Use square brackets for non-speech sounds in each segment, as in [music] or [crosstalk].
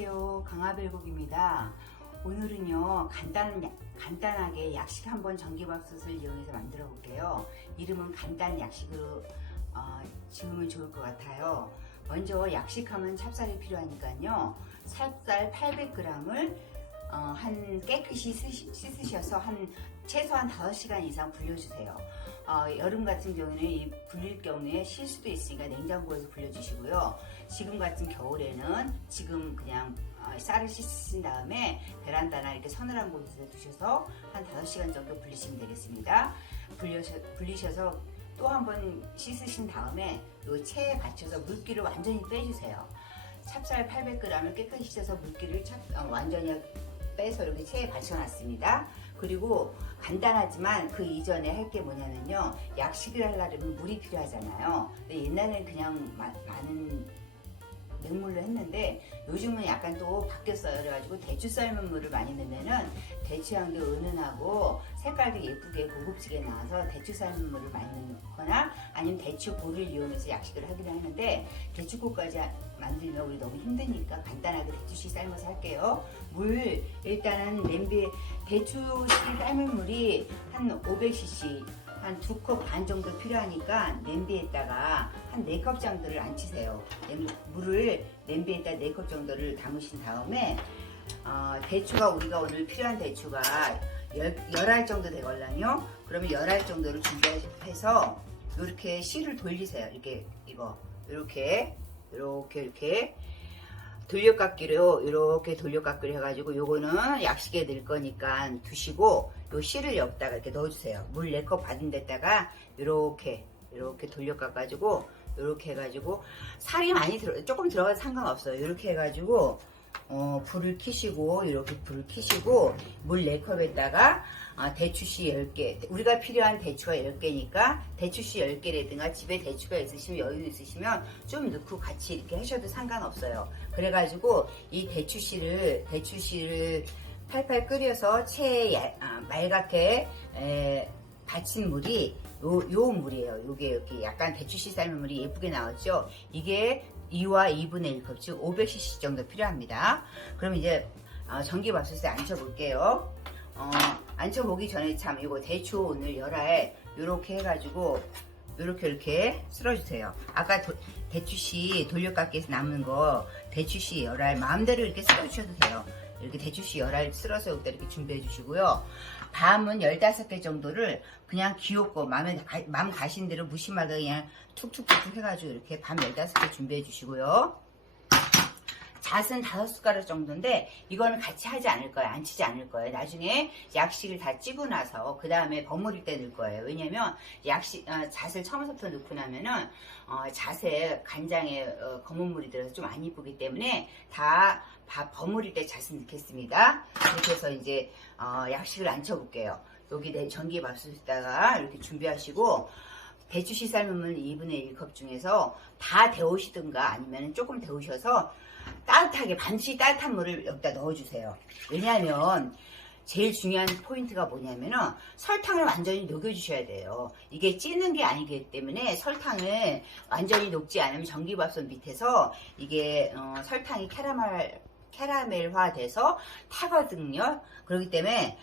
안녕하세요. 강화별곡입니다. 오늘은요, 간단, 간단하게 약식 한번 전기밥솥을 이용해서 만들어 볼게요. 이름은 간단 약식으로 어, 지으면 좋을 것 같아요. 먼저 약식하면 찹쌀이 필요하니까요. 찹쌀 800g을 어, 한 깨끗이 씻- 씻으셔서 한 최소한 5시간 이상 불려주세요. 어, 여름 같은 경우에는 이 불릴 경우에 실 수도 있으니까 냉장고에서 불려주시고요. 지금 같은 겨울에는 지금 그냥 어, 쌀을 씻으신 다음에 베란다나 이렇게 서늘한 곳에 두셔서 한 5시간 정도 불리시면 되겠습니다. 불려서, 불리셔서 또 한 번 씻으신 다음에 이 체에 받쳐서 물기를 완전히 빼주세요. 찹쌀 800g을 깨끗이 씻어서 물기를 찹- 어, 완전히 빼서 이렇게 체에 받쳐놨습니다. 그리고 간단하지만 그 이전에 할 게 뭐냐면요. 약식을 하려면 물이 필요하잖아요. 근데 옛날에는 그냥 마- 많은 맹물로 했는데 요즘은 약간 또 바뀌었어요. 그래가지고 대추 삶은 물을 많이 넣으면은 대추향도 은은하고 색깔도 예쁘게 고급지게 나와서 대추 삶은 물을 많이 넣거나 아니면 대추볼을 이용해서 약식을 하기도 하는데 대추볼까지 만들면 우리 너무 힘드니까 간단하게 대추씨 삶아서 할게요. 물 일단은 냄비에 대추씨 삶은 물이 한 500cc 한 두 컵 반 정도 필요하니까 냄비에다가 한 네 컵 정도를. 냄- 물을 냄비에다 네 컵 정도를 담으신 다음에 어, 대추가 우리가 오늘 필요한 대추가 열, 열알 정도 되걸랑요. 그러면 열알 정도를 준비해서 이렇게 실을 돌리세요. 이렇게 이거 이렇게 이렇게 이렇게 돌려깎기로 이렇게 돌려깎기로 해가지고 요거는 약식에 넣을 거니까 두시고 요 실을 여기다가 이렇게 넣어주세요. 물 4컵 받은 데다가 이렇게 이렇게 돌려깎아가지고 이렇게 해가지고 살이 많이 들어 조금 들어가도 상관없어요. 이렇게 해가지고 어, 불을 켜시고 이렇게 불을 켜시고 물 4컵에다가 아, 대추씨 10개. 우리가 필요한 대추가 10개니까 대추씨 10개라든가 집에 대추가 있으시면 여유 있으시면 좀 넣고 같이 이렇게 하셔도 상관없어요. 그래가지고 이 대추씨를 대추씨를 팔팔 끓여서 채에 야- 아, 맑게 에, 받친 물이 요, 요 물이에요. 요게 이렇게 약간 대추씨 삶은 물이 예쁘게 나왔죠? 이게 2와 2분의 1컵 즉 500cc 정도 필요합니다. 그럼 이제 어, 전기밥솥에 앉혀볼게요. 어, 앉혀보기 전에 참 이거 대추 오늘 열알 요렇게 해가지고 요렇게 이렇게 쓸어주세요. 아까 도- 대추씨 돌려깎기에서 남은 거 대추씨 열알 마음대로 이렇게 쓸어주셔도 돼요. 이렇게 대추씨 열알 쓸어서 여기다 이렇게 준비해 주시고요. 밤은 15개 정도를 그냥 귀엽고 마음에 가- 마음 가신 대로 무심하게 그냥 툭툭툭툭 해가지고 이렇게 밤 15개 준비해 주시고요 잣은 다섯 숟가락 정도인데 이거는 같이 하지 않을 거예요. 안 치지 않을 거예요. 나중에 약식을 다 찌고 나서 그 다음에 버무릴 때 넣을 거예요. 왜냐면 약식 어, 잣을 처음부터 넣고 나면은 어, 잣에 간장에 어, 검은 물이 들어서 좀 안 이쁘기 때문에 다 밥 버무릴 때 잣을 넣겠습니다. 이렇게 해서 이제 어, 약식을 앉혀볼게요. 여기 내 전기 밥솥에다가 이렇게 준비하시고 대추씨 삶은 물 2분의 1컵 중에서 다 데우시든가 아니면 조금 데우셔서 따뜻하게 반드시 따뜻한 물을 여기다 넣어주세요. 왜냐하면 제일 중요한 포인트가 뭐냐면은 설탕을 완전히 녹여주셔야 돼요. 이게 찌는 게 아니기 때문에 설탕을 완전히 녹지 않으면 전기밥솥 밑에서 이게 어, 설탕이 캐러멜 캐러멜화 돼서 타거든요. 그렇기 때문에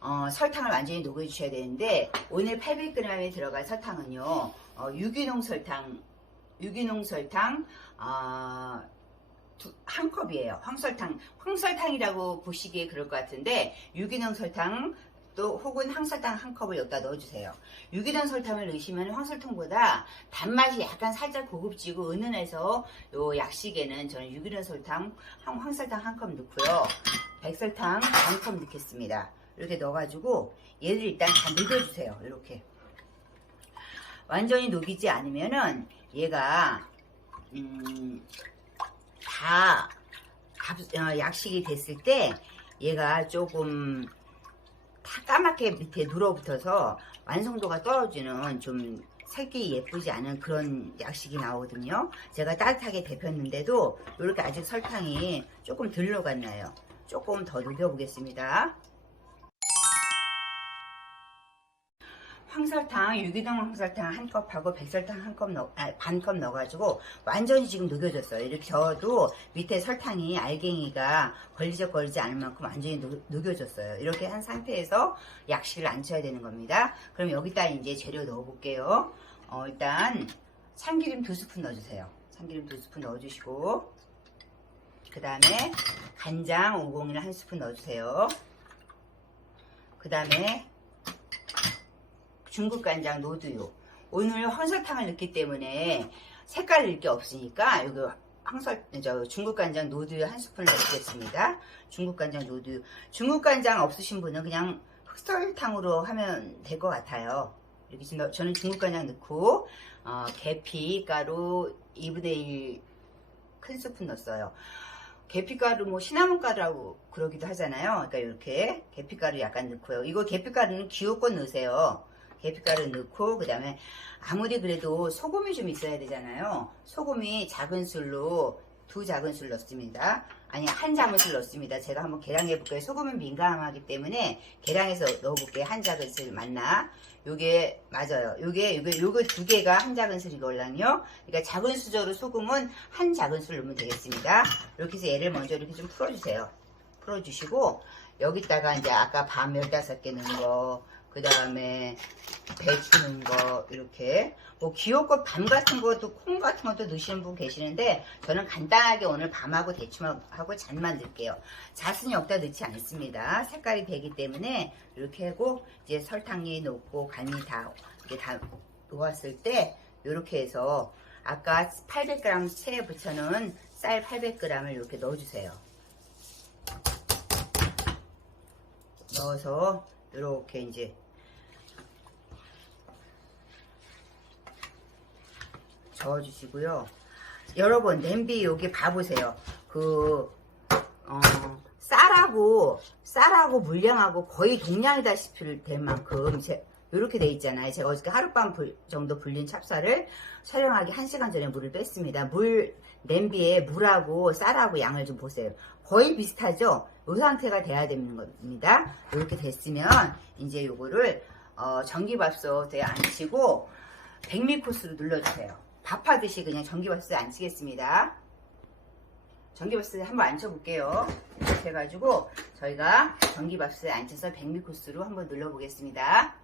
어, 설탕을 완전히 녹여주셔야 되는데 오늘 800g에 들어갈 설탕은요 어, 유기농 설탕 유기농 설탕 아, 두- 한 컵이에요. 황설탕. 황설탕이라고 보시기에 그럴 것 같은데 유기농 설탕 또 혹은 황설탕 한 컵을 여기다 넣어주세요. 유기농 설탕을 넣으시면 황설탕보다 단맛이 약간 살짝 고급지고 은은해서 요 약식에는 저는 유기농 설탕 한 황설탕 한 컵 넣고요. 백설탕 반 컵 넣겠습니다. 이렇게 넣어가지고 얘를 일단 다 녹여주세요. 이렇게 완전히 녹이지 않으면은 얘가 음, 다 밥- 어, 약식이 됐을 때 얘가 조금 다 까맣게 밑에 눌어붙어서 완성도가 떨어지는 좀 색이 예쁘지 않은 그런 약식이 나오거든요. 제가 따뜻하게 데폈는데도 이렇게 아직 설탕이 조금 덜 녹았나요. 조금 더 녹여보겠습니다. 황설탕, 유기농 황설탕 한 컵하고 백설탕 한 컵 넣, 아, 반컵 넣어가지고 완전히 지금 녹여졌어요. 이렇게 저어도 밑에 설탕이 알갱이가 걸리적거리지 않을 만큼 완전히 녹, 녹여졌어요. 이렇게 한 상태에서 약식을 안 쳐야 되는 겁니다. 그럼 여기다 이제 재료 넣어볼게요. 어, 일단 참기름 두 스푼 넣어주세요. 참기름 두 스푼 넣어주시고 그 다음에 간장 501한 스푼 넣어주세요. 그 다음에 중국 간장 노두유. 오늘 헌설탕을 넣기 때문에 색깔을 넣을 게 없으니까 여기 황설 저 중국 간장 노두유 한 스푼 넣겠습니다. 중국 간장 노두유. 중국 간장 없으신 분은 그냥 흑설탕으로 하면 될 것 같아요. 이렇게 지금 넣- 저는 중국 간장 넣고 어, 계피 가루 2분의 1큰 스푼 넣었어요. 계피가루 뭐 시나몬가루라고 그러기도 하잖아요. 그러니까 이렇게 계피가루 약간 넣고요. 이거 계피가루는 기호껏 넣으세요. 계피가루 넣고 그 다음에 아무리 그래도 소금이 좀 있어야 되잖아요. 소금이 작은 술로 두 작은 술 넣습니다. 아니 한 작은 술 넣습니다. 제가 한번 계량 해 볼게요. 소금은 민감하기 때문에 계량해서 넣어볼게요. 한 작은 술 맞나? 요게 맞아요. 요게 요게 요거 두 개가 한 작은 술이걸랑요. 그러니까 작은 수저로 소금은 한 작은 술 넣으면 되겠습니다. 이렇게 해서 얘를 먼저 이렇게 좀 풀어주세요. 풀어주시고 여기다가 이제 아까 밤 15개 넣은 거, 그 다음에 배추 넣은 거 이렇게 뭐 귀엽고 밤 같은 것도 콩 같은 것도 넣으시는 분 계시는데 저는 간단하게 오늘 밤하고 대추하고 잔 만들게요. 잣은 여기다 넣지 않습니다. 색깔이 배기 때문에 이렇게 하고 이제 설탕이 녹고 간이 다 이게 다 녹았을 때 이렇게 해서 아까 800g 체에 붙여놓은 쌀 800g을 이렇게 넣어주세요. 넣어서 이렇게 이제 저어주시고요. 여러분 냄비 여기 봐보세요. 그 어, 쌀하고 쌀하고 물량하고 거의 동량이다시피 될 만큼 제, 이렇게 돼 있잖아요. 제가 어저께 하룻밤 불- 정도 불린 찹쌀을 촬영하기 1시간 전에 물을 뺐습니다. 물 냄비에 물하고 쌀하고 양을 좀 보세요. 거의 비슷하죠? 이 상태가 돼야 되는 겁니다. 이렇게 됐으면 이제 요거를 어, 전기밥솥에 앉히고 백미 코스로 눌러주세요. 밥하듯이 그냥 전기밥솥에 앉히겠습니다. 전기밥솥에 한번 앉혀볼게요. 이렇게 해가지고 저희가 전기밥솥에 앉혀서 백미 코스로 한번 눌러보겠습니다.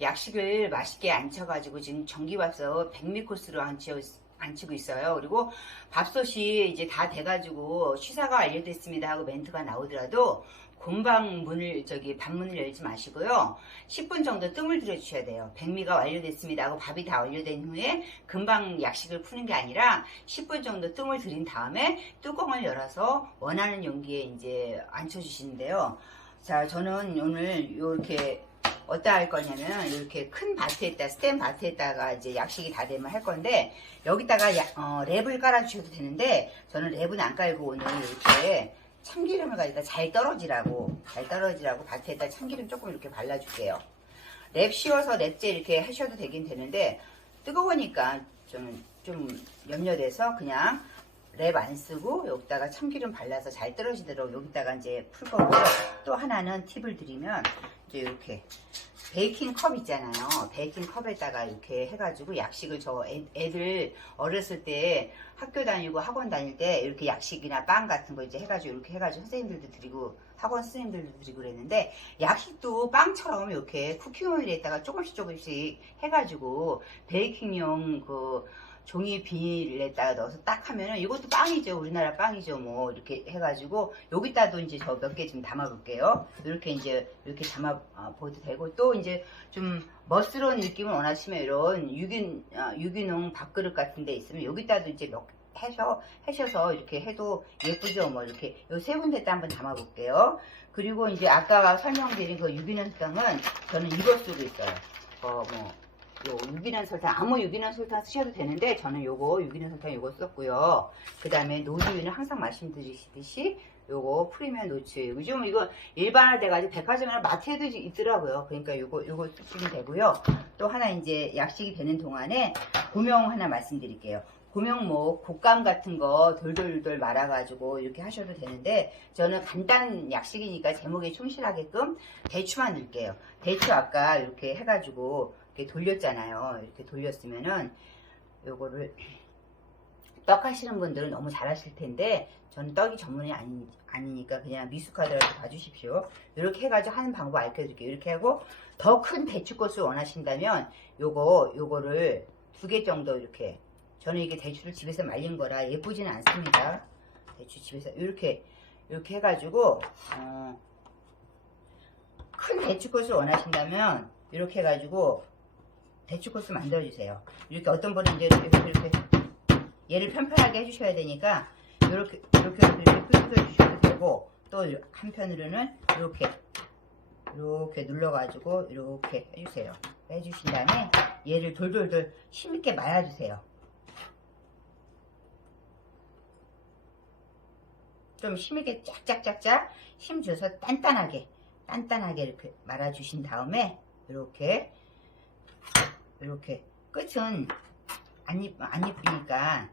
약식을 맛있게 앉혀가지고 지금 전기밥솥 백미 코스로 앉혀, 앉히고 있어요. 그리고 밥솥이 이제 다 돼가지고 취사가 완료됐습니다 하고 멘트가 나오더라도 금방 문을 저기 밥문을 열지 마시고요. 10분 정도 뜸을 들여주셔야 돼요. 백미가 완료됐습니다 하고 밥이 다 완료된 후에 금방 약식을 푸는 게 아니라 10분 정도 뜸을 들인 다음에 뚜껑을 열어서 원하는 용기에 이제 앉혀주시는데요. 자, 저는 오늘 이렇게 어디다 할 거냐면 이렇게 큰 바트에다 스텐 바트에다가 이제 약식이 다 되면 할 건데 여기다가 야- 어, 랩을 깔아주셔도 되는데 저는 랩은 안 깔고 오늘 이렇게 참기름을 가지고 잘 떨어지라고 잘 떨어지라고 바트에다 참기름 조금 이렇게 발라줄게요. 랩 씌워서 랩제 이렇게 하셔도 되긴 되는데 뜨거우니까 좀, 좀 염려돼서 그냥 랩 안 쓰고 여기다가 참기름 발라서 잘 떨어지도록 여기다가 이제 풀 거고요. 또 하나는 팁을 드리면 이렇게 베이킹 컵 있잖아요. 베이킹 컵에다가 이렇게 해가지고 약식을 저 애, 애들 어렸을 때 학교 다니고 학원 다닐 때 이렇게 약식이나 빵 같은 거 이제 해가지고 이렇게 해가지고 선생님들도 드리고 학원 선생님들도 드리고 그랬는데 약식도 빵처럼 이렇게 쿠킹 오일에다가 조금씩 조금씩 해가지고 베이킹용 그 종이 비닐에다가 넣어서 딱 하면은 이것도 빵이죠. 우리나라 빵이죠. 뭐 이렇게 해가지고 여기다도 이제 저 몇 개 좀 담아볼게요. 이렇게 이제 이렇게 담아 아, 보도 되고 또 이제 좀 멋스러운 느낌을 원하시면 이런 유기 아, 유기농 밥그릇 같은 데 있으면 여기다도 이제 몇 해서 하셔서 이렇게 해도 예쁘죠. 뭐 이렇게 요 세 군데다 한번 담아 볼게요. 그리고 이제 아까 설명드린 그 유기농 설탕은 저는 이거 쓰고 있어요. 어뭐 요 유기농 설탕 아무 유기농 설탕 쓰셔도 되는데 저는 요거 유기농 설탕 요거 썼고요. 그 다음에 노즈유는 항상 말씀드리시듯이 요거 프리미엄 노츠 요즘 이거 일반화돼가지고 백화점이나 마트에도 있더라고요. 그러니까 요거 요거 쓰시면 되고요. 또 하나 이제 약식이 되는 동안에 고명 하나 말씀드릴게요. 고명목, 곶감 같은 거 돌돌돌 말아가지고 이렇게 하셔도 되는데 저는 간단한 약식이니까 제목에 충실하게끔 대추만 넣을게요. 대추 아까 이렇게 해가지고 이렇게 돌렸잖아요. 이렇게 돌렸으면은 요거를 떡 하시는 분들은 너무 잘하실 텐데 저는 떡이 전문이 아니, 아니니까 그냥 미숙하더라도 봐주십시오. 이렇게 해가지고 하는 방법 알려드릴게요. 이렇게 하고 더 큰 대추꽃을 원하신다면 요거 요거를 두 개 정도 이렇게 저는 이게 대추를 집에서 말린 거라 예쁘지는 않습니다. 대추 집에서 이렇게 이렇게 해가지고 어, 큰 대추꽃을 원하신다면 이렇게 해가지고 대추꽃을 만들어 주세요. 이렇게 어떤 분은 이제 이렇게 이렇게 얘를 편편하게 해주셔야 되니까 이렇게 이렇게 이렇게 끄집어 주셔도 되고 또 한편으로는 이렇게 이렇게 눌러가지고 이렇게 해주세요. 해주신 다음에 얘를 돌돌돌 힘있게 말아주세요. 좀 힘있게 짝짝짝짝 힘 줘서 단단하게 단단하게 이렇게 말아주신 다음에 이렇게 이렇게 끝은 안, 이쁘, 안 이쁘니까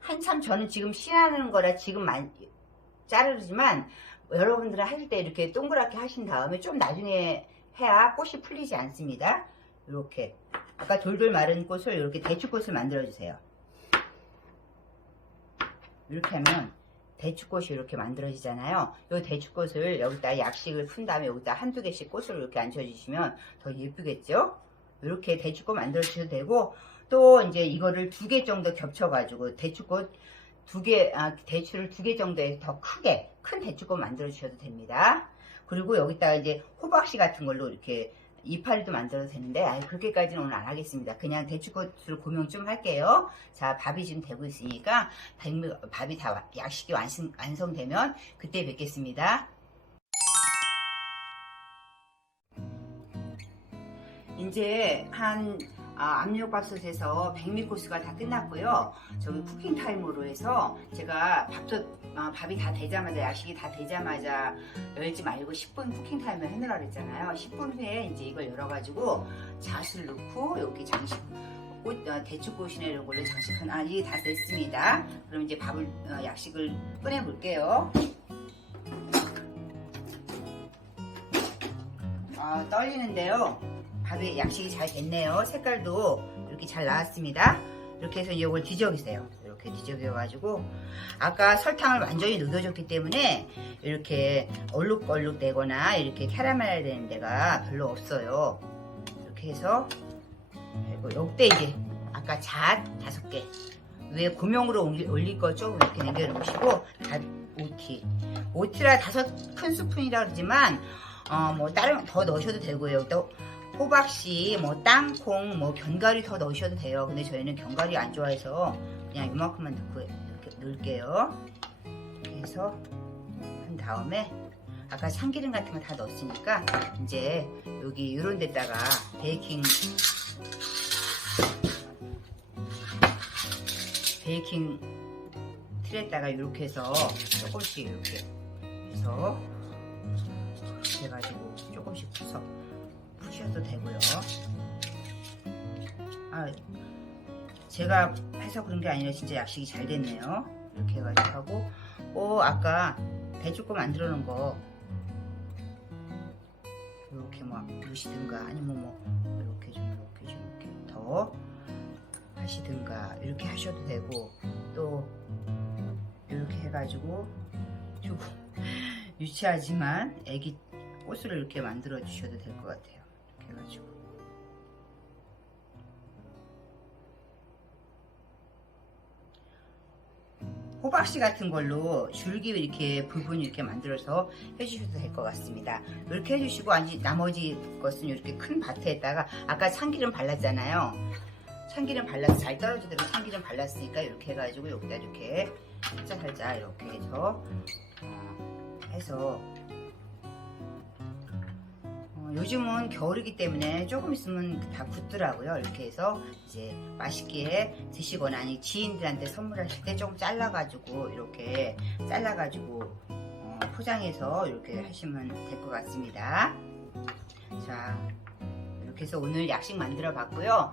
한참 저는 지금 신하는 거라 지금 많이 자르지만 여러분들은 하실 때 이렇게 동그랗게 하신 다음에 좀 나중에 해야 꽃이 풀리지 않습니다. 이렇게 아까 돌돌 마른 꽃을 이렇게 대추꽃을 만들어 주세요. 이렇게 하면 대추꽃이 이렇게 만들어지잖아요. 이 대추꽃을 여기다 약식을 푼 다음에 여기다 한두 개씩 꽃을 이렇게 앉혀주시면 더 예쁘겠죠? 이렇게 대추꽃 만들어 주셔도 되고 또 이제 이거를 두 개 정도 겹쳐 가지고 대추꽃 두 개, 아, 대추를 두 개 정도의 더 크게 큰 대추꽃 만들어 주셔도 됩니다. 그리고 여기다가 이제 호박씨 같은 걸로 이렇게 이파리도 만들어도 되는데 아니 그렇게까지는 오늘 안 하겠습니다. 그냥 대추꽃을 고명 좀 할게요. 자 밥이 지금 되고 있으니까 밥이 다 와- 약식이 완성, 완성되면 그때 뵙겠습니다. 이제 한 아, 압력밥솥에서 백미 코스가 다 끝났고요. 저기 쿠킹 타임으로 해서 제가 밥솥 아, 밥이 다 되자마자 야식이 다 되자마자 열지 말고 10분 쿠킹 타임을 해놓으라 그랬잖아요. 10분 후에 이제 이걸 열어가지고 잣을 넣고 여기 장식 꽃 어, 대추꽃이나 이런 걸로 장식한 아 이게 다 됐습니다. 그럼 이제 밥을 어, 약식을 꺼내 볼게요. 아 떨리는데요. 밥이 약식이 잘 됐네요. 색깔도 이렇게 잘 나왔습니다. 이렇게 해서 이걸 뒤적이세요. 이렇게 뒤적여가지고 아까 설탕을 완전히 녹여줬기 때문에 이렇게 얼룩얼룩 되거나 이렇게 캐러멜 되는 데가 별로 없어요. 이렇게 해서 그리고 요때 이제 아까 잣 다섯 개 위에 고명으로 올릴, 올릴 거 조금 이렇게 남겨놓으시고 잣 오티 오티라 다섯 큰 스푼이라 그러지만 어 뭐 다른 더 넣으셔도 되고요. 또 호박씨, 뭐 땅콩, 뭐 견과류 더 넣으셔도 돼요. 근데 저희는 견과류 안 좋아해서 그냥 이만큼만 넣고 넣을게요. 해서 한 다음에 아까 참기름 같은 거 다 넣었으니까 이제 여기 이런 데다가 베이킹 베이킹 틀에다가 이렇게 해서 조금씩 이렇게 해서 제가 해서 그런 게 아니라 진짜 약식이 잘 됐네요. 이렇게 해가지고 하고, 어, 아까 배추국 만들어 놓은 거, 이렇게 막 넣으시든가, 아니면 뭐, 이렇게 좀, 이렇게 좀, 이렇게 더 하시든가, 이렇게 하셔도 되고, 또, 이렇게 해가지고, 조금 [laughs] 유치하지만, 애기 꽃을 이렇게 만들어 주셔도 될 것 같아요. 이렇게 해가지고. 박씨 같은 걸로 줄기 이렇게 부분 이렇게 만들어서 해주셔도 될 것 같습니다. 이렇게 해주시고 나머지 것은 이렇게 큰 밭에다가 아까 참기름 발랐잖아요. 참기름 발라서 잘 떨어지도록 참기름 발랐으니까 이렇게 해가지고 여기다 이렇게 살짝 살짝 이렇게 해서 어, 해서 어, 요즘은 겨울이기 때문에 조금 있으면 다 굳더라고요. 이렇게 해서 이제 맛있게 드시거나 아니 지인들한테 선물하실 때 조금 잘라가지고 이렇게 잘라가지고 어, 포장해서 이렇게 하시면 될 것 같습니다. 자 이렇게 해서 오늘 약식 만들어 봤고요.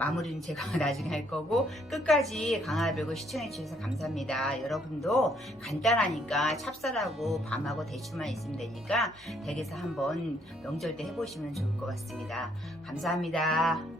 마무리는 제가 [laughs] 나중에 할 거고 끝까지 강화배구 시청해 주셔서 감사합니다. 여러분도 간단하니까 찹쌀하고 밤하고 대추만 있으면 되니까 댁에서 한번 명절 때 해보시면 좋을 것 같습니다. 감사합니다.